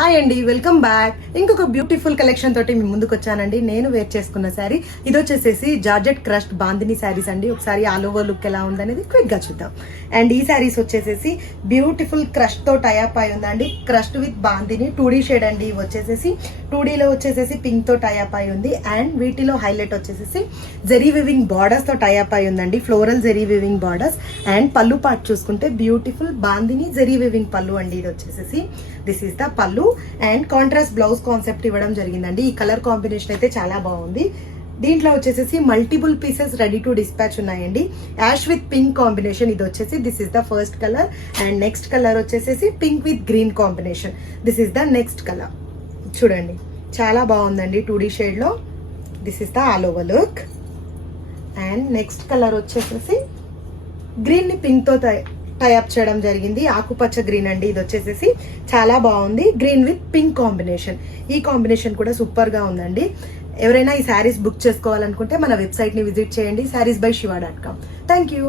Hi అండి, welcome back. ఇంకొక beautiful collection తోటి మీ ముందుకు వచ్చానండి. నేను వేర్ చేసుకున్న శారీ ఇది వచ్చేసేసి జార్జెట్ క్రష్డ్ బాందిని శారీస్ అండి. ఒకసారి ఆల్ ఓవర్ లుక్ ఎలా ఉందనేది క్విక్ గా చూద్దాం. అండ్ ఈ శారీస్ వచ్చేసేసి బ్యూటిఫుల్ క్రష్ తో టైఅప్ అయి ఉందండి. Crushed with bandhani 2D shade అండి. ఇవి వచ్చేసేసి 2Dలో వచ్చేసేసి పింక్ తో టైఅప్ అయి ఉంది. అండ్ వీటిలో హైలైట్ వచ్చేసేసి జెరీ వివింగ్ బార్డర్స్ తో టైఅప్ అయి ఉందండి. Floral zari weaving borders. And pallu part చూసుకుంటే బ్యూటిఫుల్ బాందిని జెరీ వివింగ్ పళ్ళు అండి. ఇది వచ్చేసేసి this is the pallu. And contrast blouse concept ఇవ్వడం జరిగిందండి. ఈ కలర్ కాంబినేషన్ అయితే చాలా బాగుంది. దీంట్లో వచ్చేసి multiple pieces ready to dispatch ఉన్నాయండి. యాష్ విత్ పింక్ కాంబినేషన్ ఇది వచ్చేసి this is the first colour. And next colour వచ్చేసి pink with green combination. This is the next colour. చూడండి చాలా బాగుందండి 2D షేడ్ లో. This is the all over look. And next colour వచ్చేసి green ని pink తో టైఅప్ చేయడం జరిగింది. ఆకుపచ్చ గ్రీన్ అండి. ఇది వచ్చేసేసి చాలా బాగుంది. Green with pink combination. ఈ కాంబినేషన్ కూడా సూపర్ గా ఉందండి. ఎవరైనా ఈ శారీస్ బుక్ చేసుకోవాలనుకుంటే మన వెబ్సైట్ ని విజిట్ చేయండి, sareesbyShiva.com. Thank you.